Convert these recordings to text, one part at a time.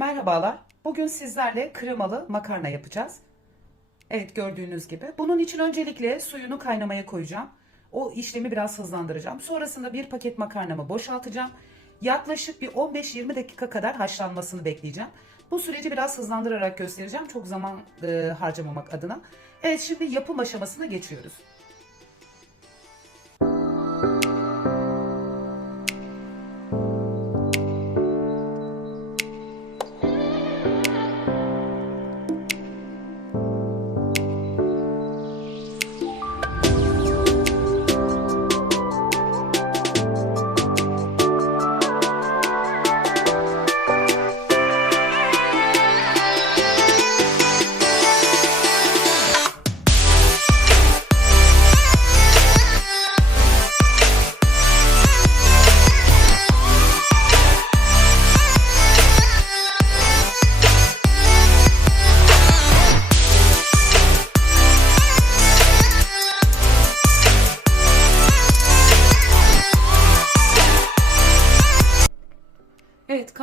Merhabalar. Bugün sizlerle kremalı makarna yapacağız. Evet gördüğünüz gibi. Bunun için öncelikle suyunu kaynamaya koyacağım. O işlemi biraz hızlandıracağım. Sonrasında bir paket makarnamı boşaltacağım. Yaklaşık bir 15-20 dakika kadar haşlanmasını bekleyeceğim. Bu süreci biraz hızlandırarak göstereceğim. Çok zaman e, harcamamak adına. Evet şimdi yapım aşamasına geçiyoruz.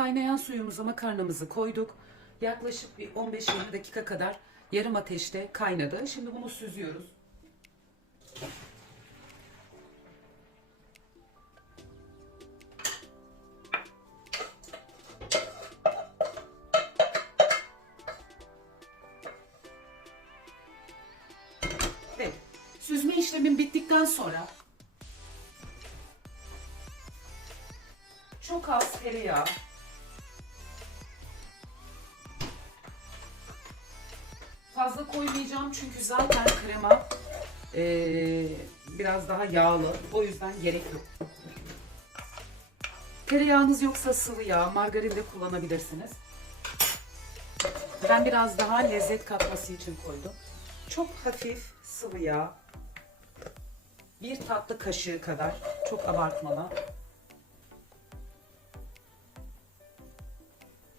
Kaynayan suyumuza makarnamızı koyduk. Yaklaşık bir 15-20 dakika kadar yarım ateşte kaynadı. Şimdi bunu süzüyoruz. Süzme işlemim bittikten sonra çok az tereyağı fazla koymayacağım çünkü zaten krema eee, biraz daha yağlı. O yüzden gerek yok. Tereyağınız yoksa sıvı yağ, margarin de kullanabilirsiniz. Ben biraz daha lezzet katması için koydum. Çok hafif sıvı yağ. Bir tatlı kaşığı kadar. Çok abartmadan.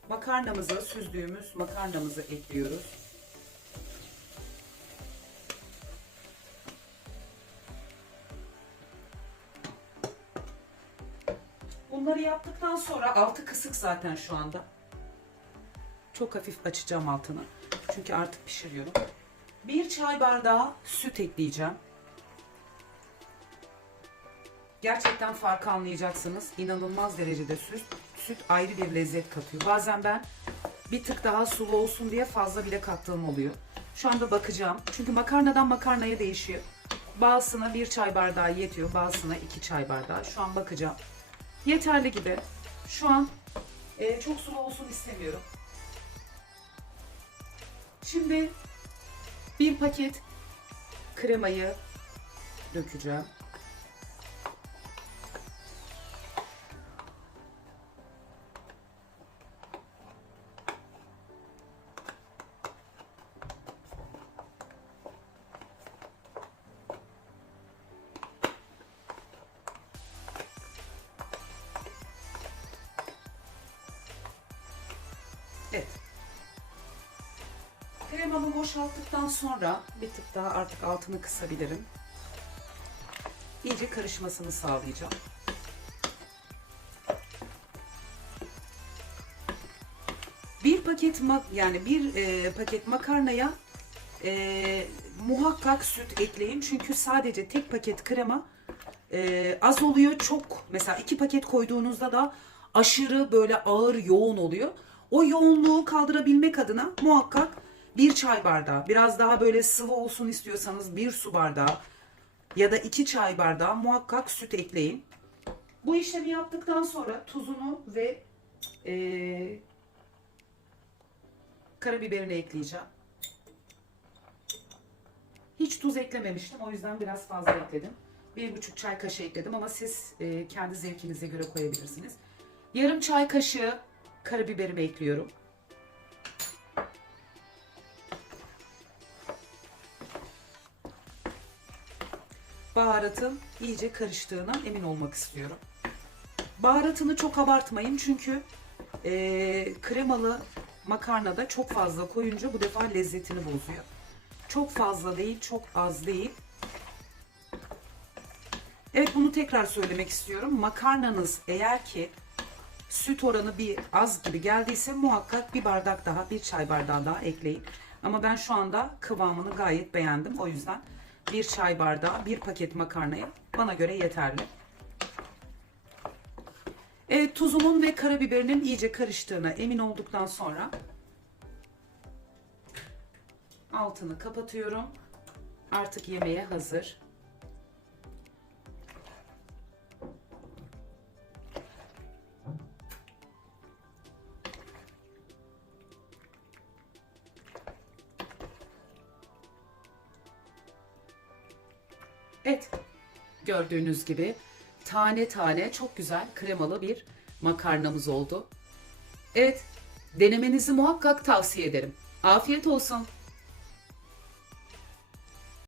Makarnamızı, süzdüğümüz makarnamızı ekliyoruz. Bunları yaptıktan sonra altı kısık zaten şu anda. Çok hafif açacağım altını. Çünkü artık pişiriyorum. Bir çay bardağı süt ekleyeceğim. Gerçekten farkı anlayacaksınız. İnanılmaz derecede süt. Süt ayrı bir lezzet katıyor. Bazen ben bir tık daha sulu olsun diye fazla bile kattığım oluyor. Şu anda bakacağım. Çünkü makarnadan makarnaya değişiyor. Bazısına bir çay bardağı yetiyor. Bazısına iki çay bardağı. Şu an bakacağım. Yeterli gibi. Şu an e, çok sulu olsun istemiyorum. Şimdi bir paket kremayı dökeceğim. Evet. Kremamı boşalttıktan sonra bir tık daha artık altını kısabilirim. İyice karışmasını sağlayacağım. Bir paket mak yani bir e, paket makarnaya e, muhakkak süt ekleyin çünkü sadece tek paket krema e, az oluyor çok mesela iki paket koyduğunuzda da aşırı böyle ağır yoğun oluyor. O yoğunluğu kaldırabilmek adına muhakkak bir çay bardağı biraz daha böyle sıvı olsun istiyorsanız bir su bardağı ya da iki çay bardağı muhakkak süt ekleyin. Bu işlemi yaptıktan sonra tuzunu ve e, karabiberini ekleyeceğim. Hiç tuz eklememiştim o yüzden biraz fazla ekledim. Bir buçuk çay kaşığı ekledim ama siz e, kendi zevkinize göre koyabilirsiniz. Yarım çay kaşığı karabiberimi ekliyorum. Baharatın iyice karıştığına emin olmak istiyorum. Baharatını çok abartmayın çünkü e, kremalı makarnada çok fazla koyunca bu defa lezzetini bozuyor. Çok fazla değil, çok az değil. Evet bunu tekrar söylemek istiyorum. Makarnanız eğer ki süt oranı bir az gibi geldiyse muhakkak bir bardak daha, bir çay bardağı daha ekleyin. Ama ben şu anda kıvamını gayet beğendim. O yüzden bir çay bardağı, bir paket makarnaya bana göre yeterli. Evet tuzumun ve karabiberinin iyice karıştığına emin olduktan sonra altını kapatıyorum. Artık yemeğe hazır. Evet. Gördüğünüz gibi tane tane çok güzel kremalı bir makarnamız oldu. Evet. Denemenizi muhakkak tavsiye ederim. Afiyet olsun.